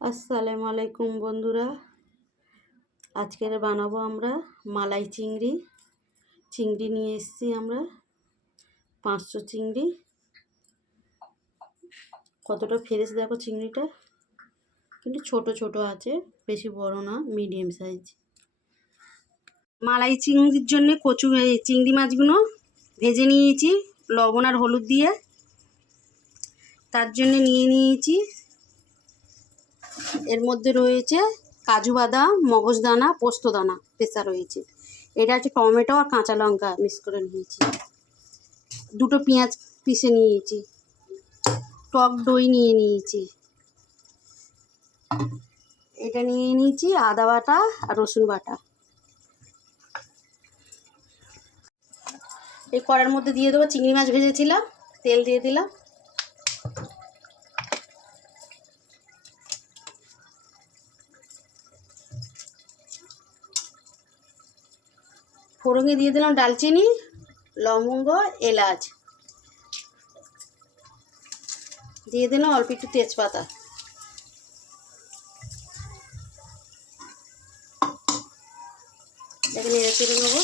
আসসালামু আলাইকুম বন্ধুরা। আজকের বানাবো আমরা মালাই চিংড়ি। চিংড়ি নিয়ে এসেছি আমরা। পাঁচশো চিংড়ি। কতটা ফ্রেশ দেখো চিংড়িটা। কিন্তু ছোট ছোট আছে, বেশি বড় না, মিডিয়াম সাইজ। মালাই চিংড়ির জন্য কচু চিংড়ি মাছগুলো ভেজে নিয়েছি, লবণ আর হলুদ দিয়ে। তার জন্য নিয়ে নিয়েছি এর মধ্যে রয়েছে কাজু বাদাম মগজদানা পোস্তদানা পেঁচা রয়েছে। এটা হচ্ছে টমেটো আর কাঁচা লঙ্কা মিক্স করে নিয়েছি। দুটো পেঁয়াজ পিষে নিয়েছি। টক দই নিয়ে নিয়েছি। এটা নিয়ে নিয়েছি আদা বাটা আর রসুন বাটা। এই কড়ার মধ্যে দিয়ে দেবো চিংড়ি মাছ ভেজেছিলাম, তেল দিয়ে দিলাম। ফোড়নে দিয়ে দিলাম ডালচিনি, লবঙ্গ, এলাচ। দিয়ে দিলাম অল্প একটু তেজপাতা। এখানে নেড়ে চেড়ে নেব।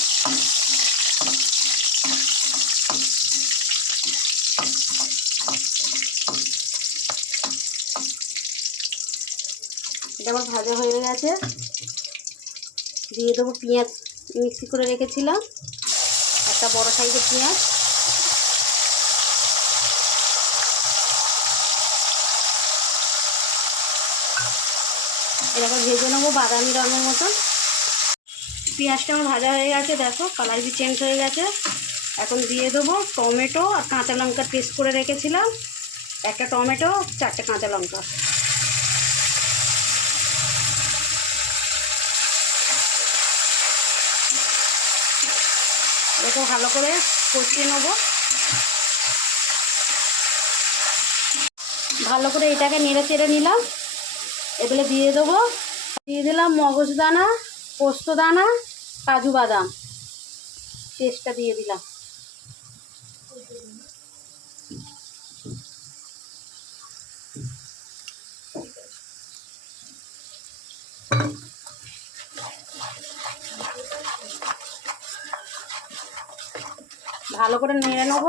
এটা আমার ভাজা হয়ে গেছে। দিয়ে দেবো পেঁয়াজ। মিক্সি করে রেখেছিলাম। একটা বড় সাইজের পেঁয়াজ। এরকম ভেজে নেব বাদামি রঙের মতন। পেঁয়াজটা আমার ভাজা হয়ে গেছে, দেখো কালার বি চেঞ্জ হয়ে গেছে। এখন দিয়ে দেবো টমেটো আর কাঁচা লঙ্কা পেস্ট করে রেখেছিলাম। একটা টমেটো, চারটে কাঁচা লঙ্কা। এটাকে ভালো করে কষিয়ে নেব। ভালো করে এটাকে নেড়ে চেড়ে নিলাম। এগুলো দিয়ে দেবো। দিয়ে দিলাম মগজ দানা, পোস্ত দানা, কাজু বাদাম। পেস্টটা দিয়ে দিলাম। ভালো করে নেড়ে নেব।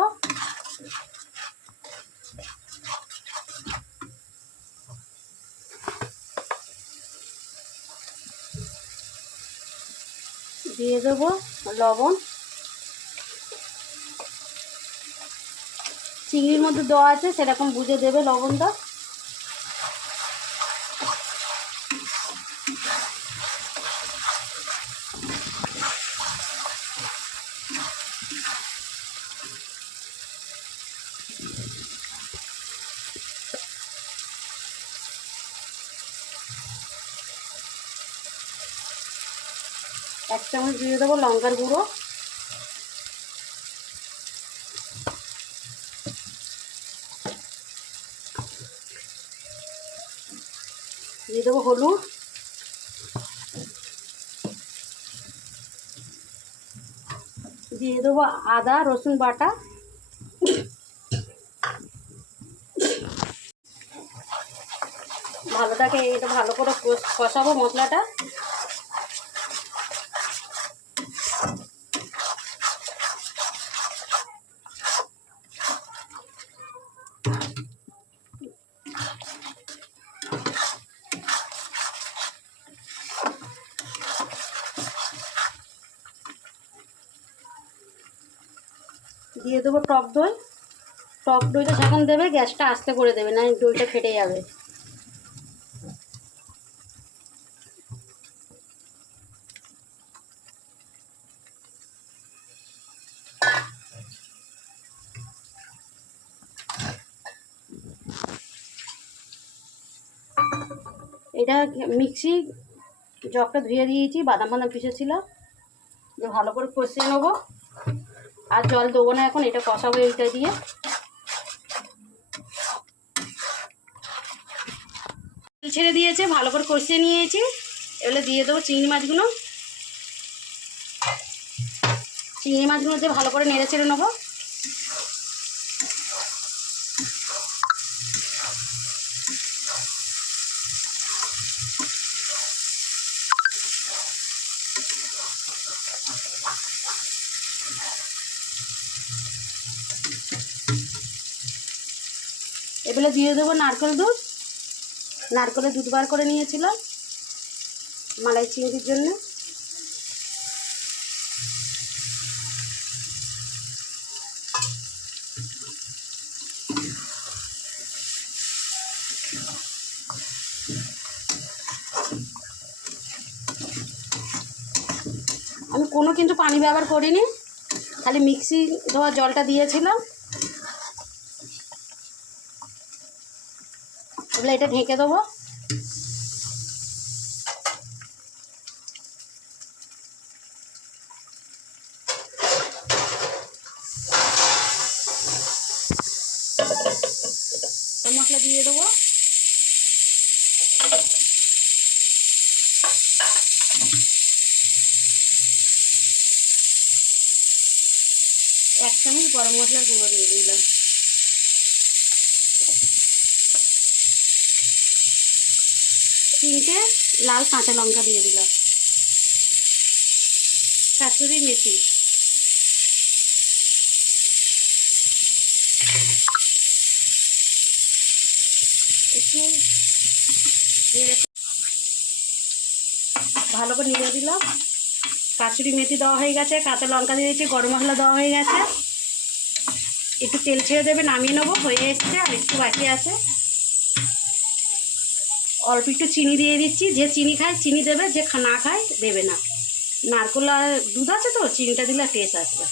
দিয়ে দেব লবণ। চিংড়ির মধ্যে দেওয়া আছে, সেরকম বুঝে দেবে লবণটা। এক চামচ দিয়ে দেবো লঙ্কার গুঁড়ো। দিয়ে দেবো হলুদ। দিয়ে দেবো আদা, রসুন বাটা। ভালোটাকে এটা ভালো করে কষাবো মশলাটা। দিয়ে দেবো টক দই। টক দইটা যখন দেবে, গ্যাসটা আস্তে করে দেবে না দইটা ফেটে যাবে। এটা মিক্সি জগটা ধুয়ে দিয়েছি, বাদাম বাদাম যে ভালো করে কষিয়ে নেব। আর জল দেবো না এখন, এটা কষাবো এইটা দিয়ে। ছেড়ে দিয়েছে, ভালো করে কষিয়ে নিয়েছি। এবারে দিয়ে দেবো চিংড়ি মাছগুলো। চিংড়ি মাছগুলো দিয়ে ভালো করে নেড়ে ছেড়ে নেব। এবারে দিয়ে দেবো নারকেল দুধ। নারকেলের দুধ বার করে নিয়েছিলাম মালাই চিংড়ির জন্য। আমি কোনো কিন্তু পানি ব্যবহার করিনি। খালি মিক্সি ধোয়া জলটা দিয়েছিলাম। এবার এটা ঢেকে দেবো। মশলা দিয়ে দেবো। এক চামচ গরম মশলার গুঁড়ো দিয়ে দিলাম। তিনটে লাল কাঁচা লঙ্কা দিয়ে দিলাম। কাসুরি মেথি। একটু ভালো করে নিয়ে দিলাম। কাসুরি মেথি দেওয়া হয়ে গেছে, কাঁচা লঙ্কা দিয়ে দিয়েছি, গরম মশলা দেওয়া হয়ে গেছে। একটু তেল ছেড়ে দেবে, নামিয়ে নেব, হয়ে এসছে, আর একটু বাকি আছে। অল্প একটু চিনি দিয়ে দিচ্ছি, যে চিনি খায়, চিনি দেবে, যে না খায়, দেবে না। নারকোল আর দুধ আছে তো, চিনিটা দিলে টেস্ট আসবে।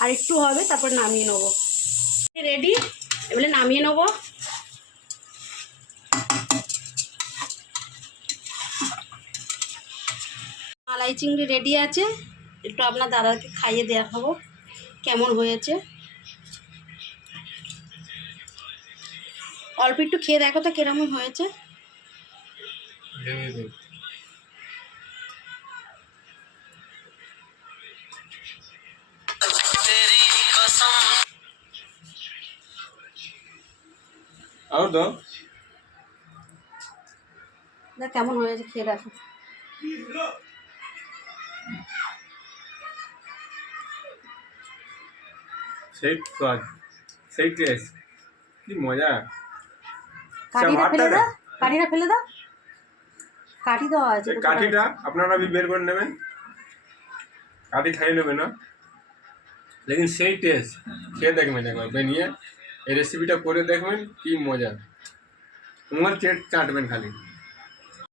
আর একটু হবে, তারপর নামিয়ে নেব। রেডি এবারে নামিয়ে নেব। মালাই চিংড়ি রেডি আছে। একটু আপনার দাদাকে খাইয়ে দেখাবো কেমন হয়েছে। অল্প একটু খেয়ে দেখো তো কীরকম হয়েছে। আর কেমন হয়েছে খেয়ে দেখো। সেই স্বাদ সেই টেস্ট কি মজা। কাঠিটা ভাতটা ফেলে দাও। কাঠিটা ফেলে দাও। কাঠি দেওয়া আছে কাঠিটা আপনারা বের করে নেবেন। কাঠি খাইয়ে নেবেন না? লেকিন সেই টেস্ট খেয়ে দেখবেন একবার বানিয়ে। এই রেসিপিটা করে দেখবেন কি মজা। তোমার চেট চাটবেন খালি।